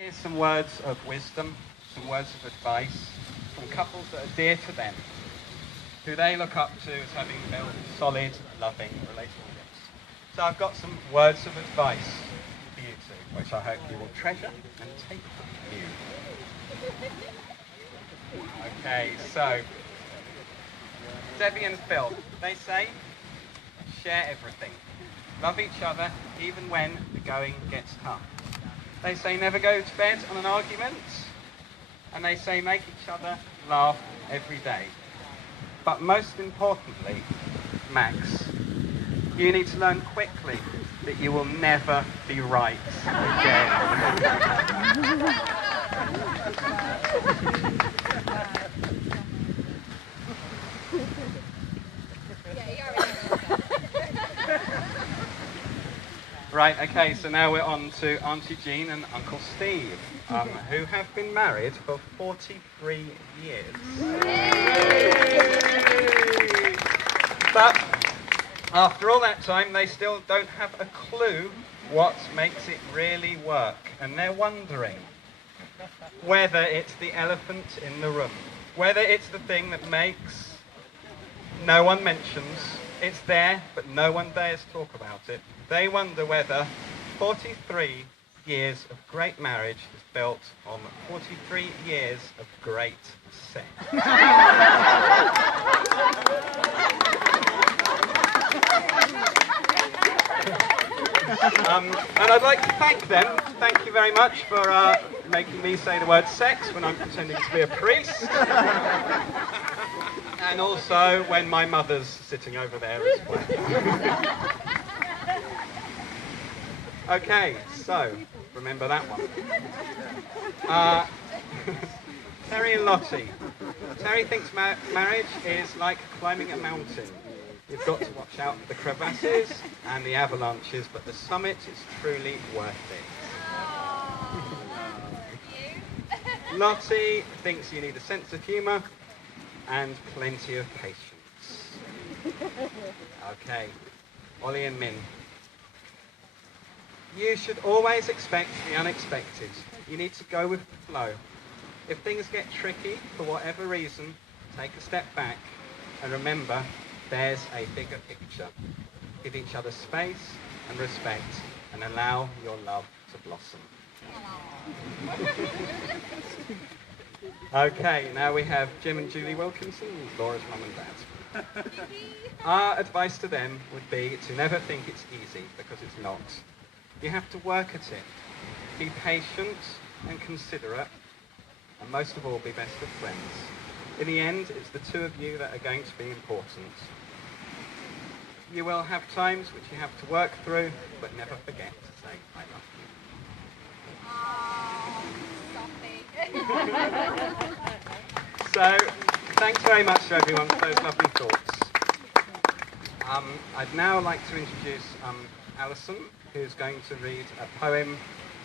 Here's some words of wisdom, some words of advice from couples that are dear to them, who they look up to as having built solid, loving relationships. So I've got some words of advice for you two, which I hope you will treasure and take with you. Okay, so Debbie and Phil, they say, share everything. Love each other even when the going gets tough. They say never go to bed on an argument, and they say make each other laugh every day. But most importantly, Max, you need to learn quickly that you will never be right again. Right, okay, so now we're on to Auntie Jean and Uncle Steve, who have been married for 43 years. Yay! But after all that time, they still don't have a clue what makes it really work. And they're wondering whether it's the elephant in the room, whether it's the thing that makes no one mentions. It's there, but no one dares talk about it. They wonder whether 43 years of great marriage is built on 43 years of great sex. And I'd like to thank them. Thank you very much for making me say the word sex when I'm pretending to be a priest. And also when my mother's sitting over there as well. Okay, so remember that one. Terry and Lottie. Terry thinks marriage is like climbing a mountain. You've got to watch out for the crevasses and the avalanches, but the summit is truly worth it. Lottie thinks you need a sense of humour and plenty of patience. Okay, Ollie and Min. You should always expect the unexpected. You need to go with the flow. If things get tricky for whatever reason, take a step back and remember there's a bigger picture. Give each other space and respect and allow your love to blossom. Okay, now we have Jim and Julie Wilkinson, Laura's mum and dad. Our advice to them would be to never think it's easy, because it's not. You have to work at it. Be patient and considerate, and most of all, be best of friends. In the end, it's the two of you that are going to be important. You will have times which you have to work through, but never forget to say, I love you. So, thanks very much to everyone for those lovely thoughts. I'd now like to introduce Alison, who's going to read a poem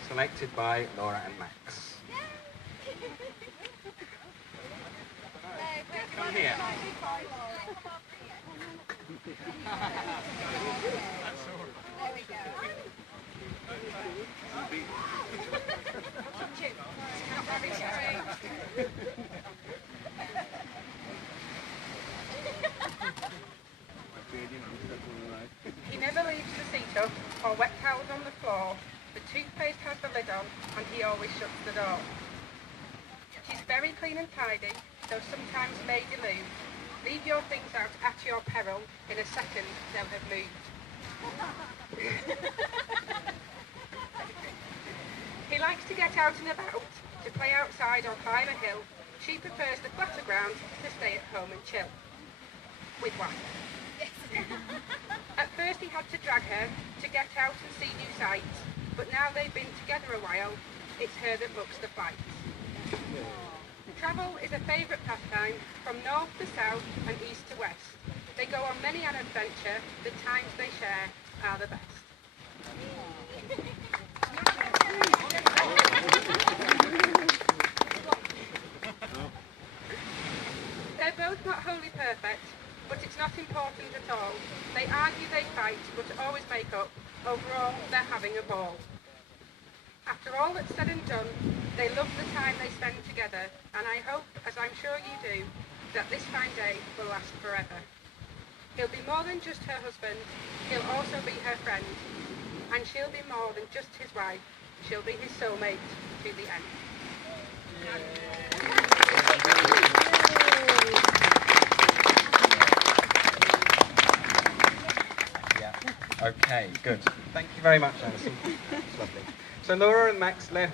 selected by Laura and Max. Come here. There we go. He never leaves the seat up or wet towels on the floor. The toothpaste has the lid on and he always shuts the door. She's very clean and tidy, though sometimes may delude. Leave your things out at your peril, in a second they'll have moved. He likes to get out and about, to play outside or climb a hill. She prefers the flatter ground to stay at home and chill. With one. At first he had to drag her to get out and see new sights, but now they've been together a while, it's her that books the flights. Travel is a favourite pastime from north to south and east to west. They go on many an adventure, the times they share are the best. They're both not wholly perfect, but it's not important at all. They argue, they fight, but always make up. Overall, they're having a ball. After After all that's said and done, they love the time they spend together, and I hope, as I'm sure you do, that this fine day will last forever. He'll be more than just her husband, he'll also be her friend, and she'll be more than just his wife, she'll be his soulmate to the end. Yeah. Okay, good. Thank you very much, Alison. That's lovely. So Laura and Max met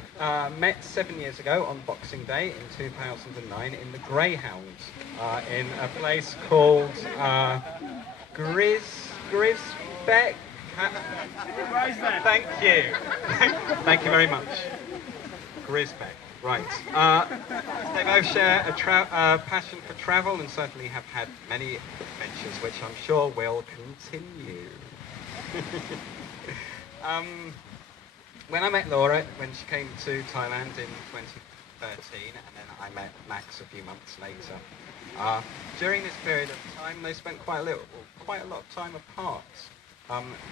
7 years ago on Boxing Day in 2009 in the Greyhounds in a place called Grisbeck. Thank you. Thank you very much. Grisbeck. Right. They both share a passion for travel and certainly have had many adventures, which I'm sure will continue. When I met Laura, when she came to Thailand in 2013, and then I met Max a few months later, during this period of time, they spent quite a lot of time apart.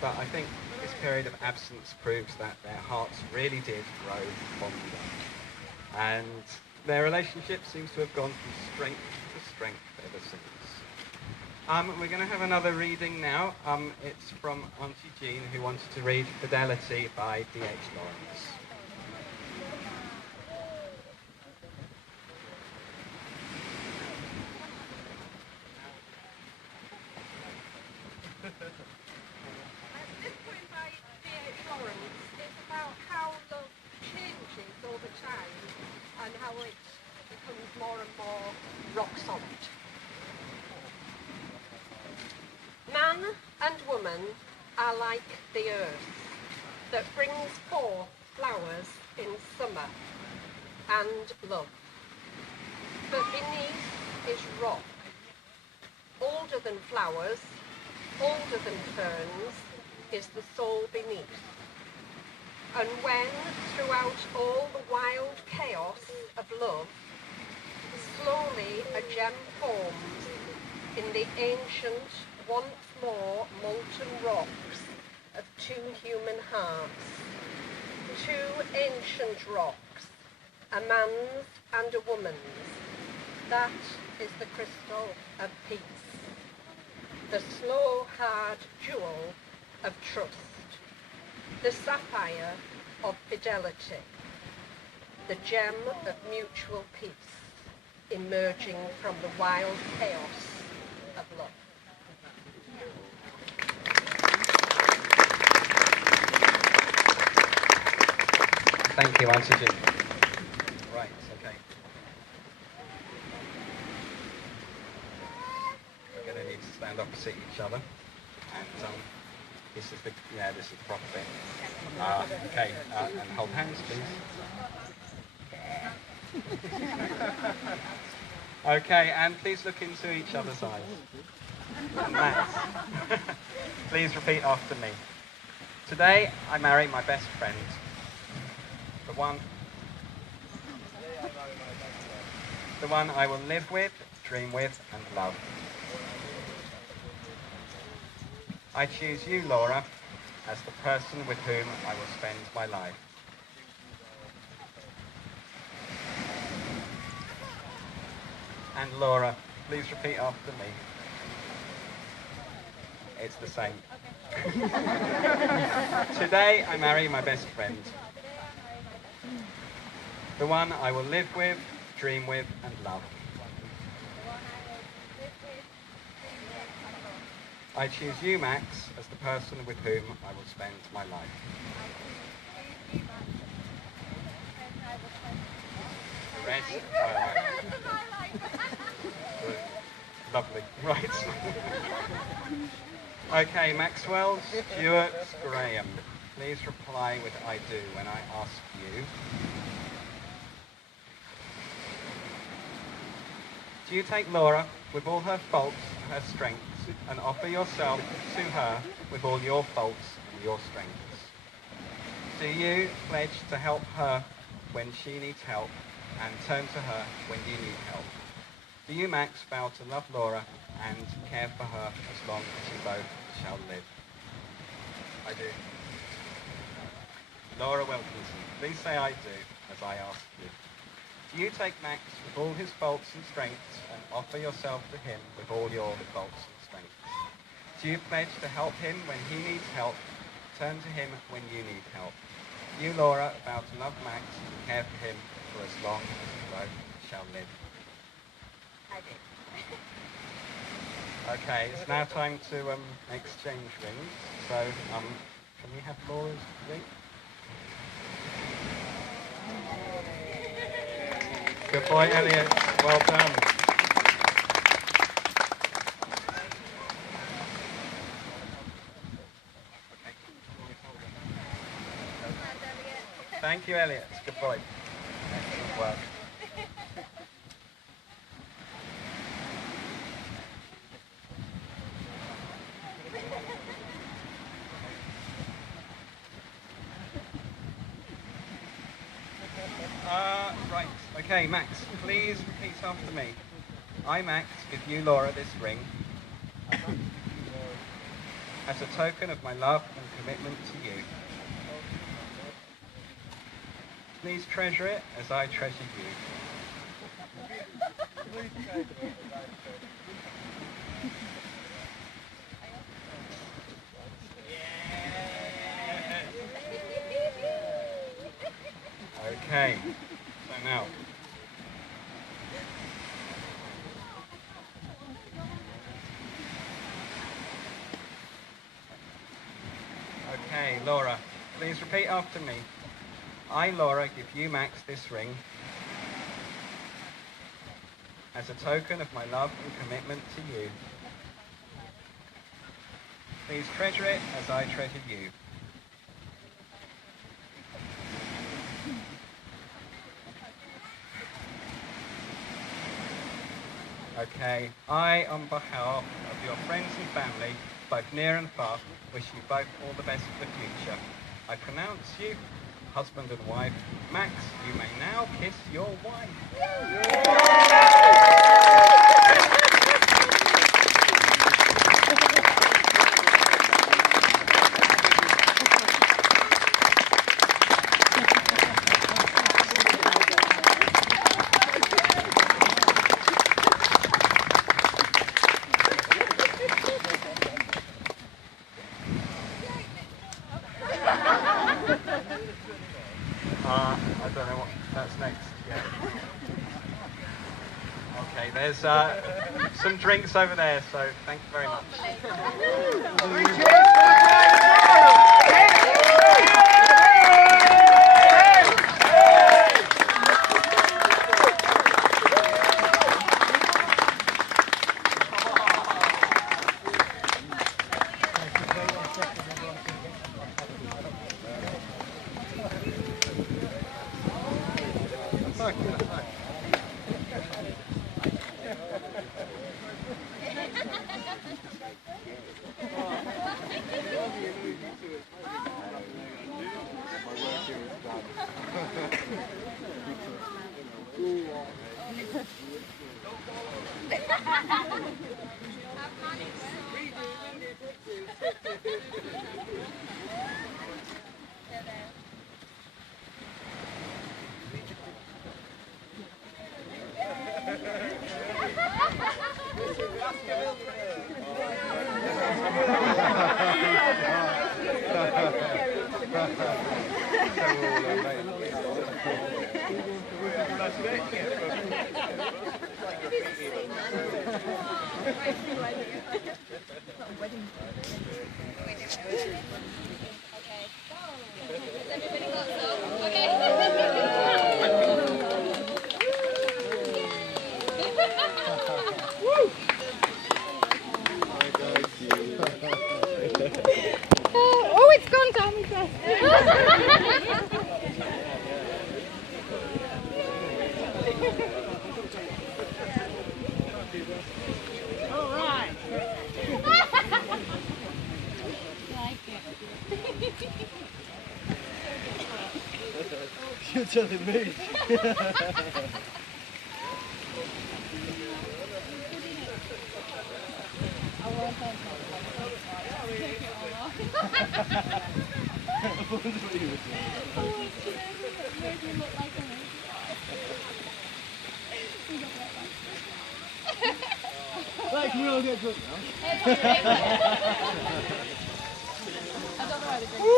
But I think this period of absence proves that their hearts really did grow fonder. And their relationship seems to have gone from strength to strength ever since. We're going to have another reading now. It's from Auntie Jean, who wanted to read Fidelity by D.H. Lawrence. This poem by D.H. Lawrence is about how love changes over time and how it becomes more and more rock solid. Man and woman are like the earth that brings forth flowers in summer and love. But beneath is rock, older than flowers, older than ferns, is the soul beneath. And when, throughout all the wild chaos of love, slowly a gem forms in the ancient, once more molten rocks of two human hearts, two ancient rocks, a man's and a woman's, that is the crystal of peace, the slow, hard jewel of trust, the sapphire of fidelity, the gem of mutual peace, emerging from the wild chaos of love. Thank you, Auntie Jean. Right, okay. We're going to need to stand opposite each other. And this is the proper bit. Okay, and hold hands, please. Okay, and please look into each other's eyes. And Max, please repeat after me. Today, I marry my best friend. The one I will live with, dream with, and love. I choose you, Laura, as the person with whom I will spend my life. And Laura, please repeat after me. It's the same. Today, I marry my best friend. The one I will live with, dream with, and love. I choose you, Max, as the person with whom I will spend my life. Rest my life. Lovely. Right. Okay, Maxwell, Stuart, Graham. Please reply with I do when I ask you. Do you take Laura with all her faults and her strengths and offer yourself to her with all your faults and your strengths? Do you pledge to help her when she needs help and turn to her when you need help? Do you, Max, vow to love Laura and care for her as long as you both shall live? I do. Laura Wilkinson, please say I do, as I ask you. Do you take Max with all his faults and strengths and offer yourself to him with all your faults and strengths? Do you pledge to help him when he needs help, turn to him when you need help? You, Laura, vow to love Max and care for him for as long as you both shall live. I do. Okay, it's now time to exchange rings. So, can we have Laura's ring? Good boy, Elliot. Well done. Thank you, Elliot. Good boy. Excellent work. Right. Okay, Max, please repeat after me. I, Max, give you, Laura, this ring as a token of my love and commitment to you. Please treasure it as I treasure you. Okay, so now. Okay, Laura, please repeat after me. I, Laura, give you, Max, this ring as a token of my love and commitment to you. Please treasure it as I treasure you. Okay, I, on behalf of your friends and family, both near and far, wish you both all the best for the future. I pronounce you husband and wife. Max, you may now kiss your wife. I don't know what that's next. Yeah. Okay, there's some drinks over there, so thank you very much. Oh, it's gone down my dress. All right. Like it. You're telling me. I want that. wonder what you were doing. Made me look like a monkey. Right, can we all get drunk now? I don't know why they drink.